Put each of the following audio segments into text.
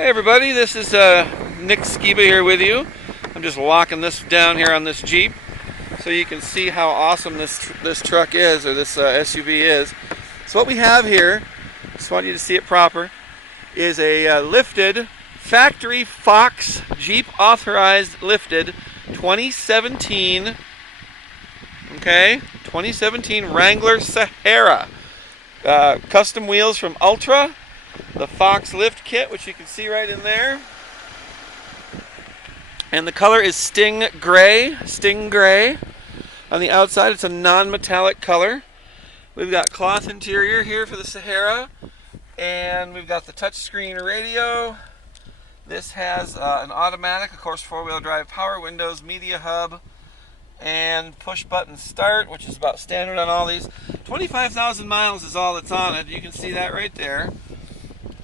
Hi everybody, this is Nick Skiba here with you. I'm just locking this down here on this Jeep so you can see how awesome this truck is, or this SUV is. So what we have here, just want you to see it proper, is a lifted factory Fox Jeep authorized lifted 2017 Wrangler Sahara. Custom wheels from Ultra. The Fox Lift Kit, which you can see right in there. And the color is Sting Gray. On the outside, it's a non-metallic color. We've got cloth interior here for the Sahara. And we've got the touchscreen radio. This has an automatic, of course, four-wheel drive power windows, media hub, and push-button start, which is about standard on all these. 25,000 miles is all that's on it. You can see that right there.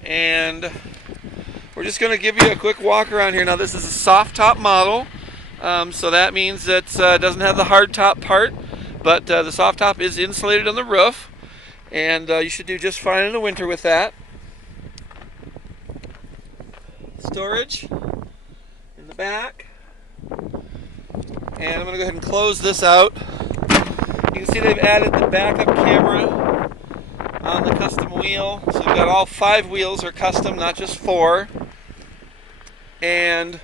And we're just going to give you a quick walk around here. Now, this is a soft top model, so that means that it doesn't have the hard top part, but the soft top is insulated on the roof, and you should do just fine in the winter with that. Storage in the back. And I'm going to go ahead and close this out. You can see they've added the backup camera on the custom wheel. So you've got all 5 wheels are custom, not just 4. And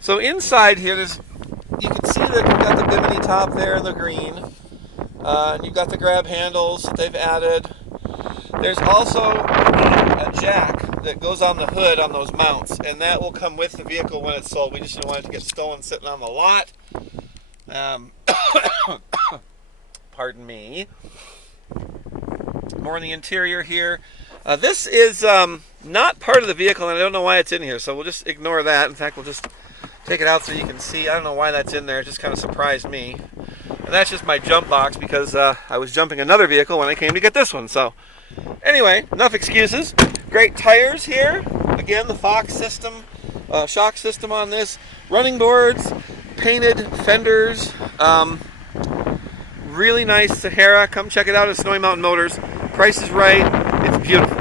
so inside here, you can see that you've got the bimini top there in the green. And you've got the grab handles that they've added. There's also a jack that goes on the hood on those mounts, and that will come with the vehicle when it's sold. We just don't want it to get stolen sitting on the lot. Pardon me. More in the interior here. This is not part of the vehicle, and I don't know why it's in here, so we'll just ignore that. In fact, we'll just take it out so you can see. I don't know why that's in there. It just kind of surprised me. And that's just my jump box because I was jumping another vehicle when I came to get this one. So anyway, enough excuses. Great tires here. Again, the Fox system, shock system on this. Running boards, painted fenders. Really nice Sahara. Come check it out at Snowy Mountain Motors. Price is right. It's beautiful.